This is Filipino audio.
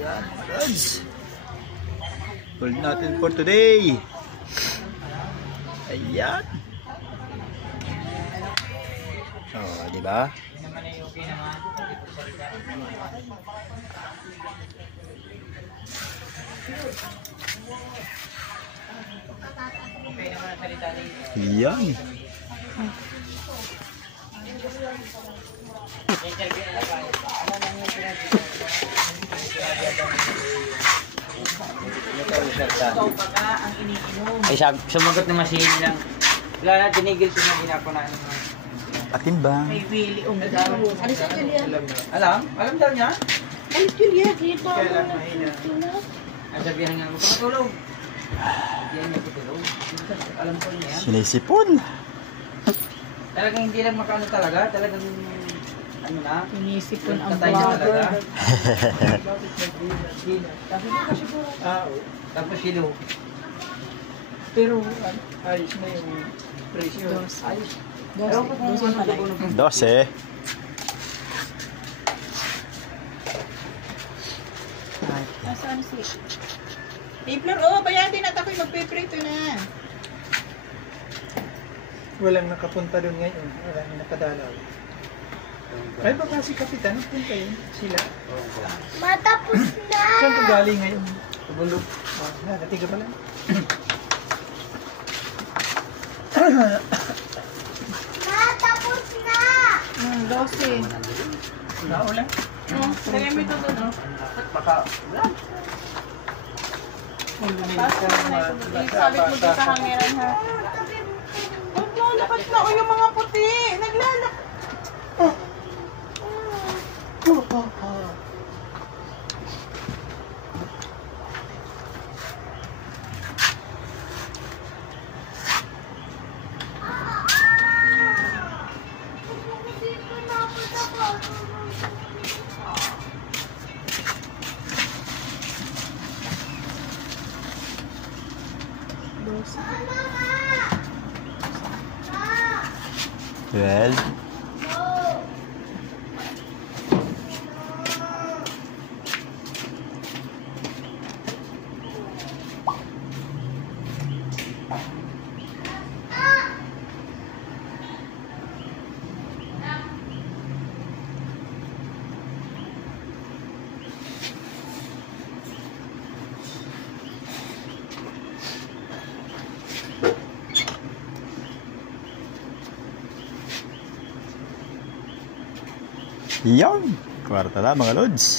Yan, lods. Hold natin for today. Ayan. Oh, di ba? Yan. Ay, sumagot na machine lang. Wala na, tinigil siya na ginako na. Akin ba? May Willie daw. Ano sa Julia? Alam? Alam daw niya? Ay, Julia, dito. Ay, sabihan nga, magpapatulog. Sabihan niya patulog. Alam ko niya. Sinisipon. Talagang hindi lang makaano talaga. Talagang, ano na. Inisipon ang Tatay na vlogger. talaga. Tapos silo. Pero ayos na yung presyo. Ayos. Dos pala. 12. Nasaan si... Tipler, oh, bayatin at ako'y magpiprito na. Walang nakapunta doon ngayon. Walang nakadalaw. Ay baka si Kapitan, punta yun. Sila. Matapos na! Saan ka galing ngayon? Tubulog. Natiga pala. Matapos na! 12. Naulan. Kaya mo ito doon, no? Baka, wala. Sabit mo doon sa hangiran, ha? Naglalakas na ako yung mga puti! Naglalakas! Well. Yan. Kwarta na mga lods.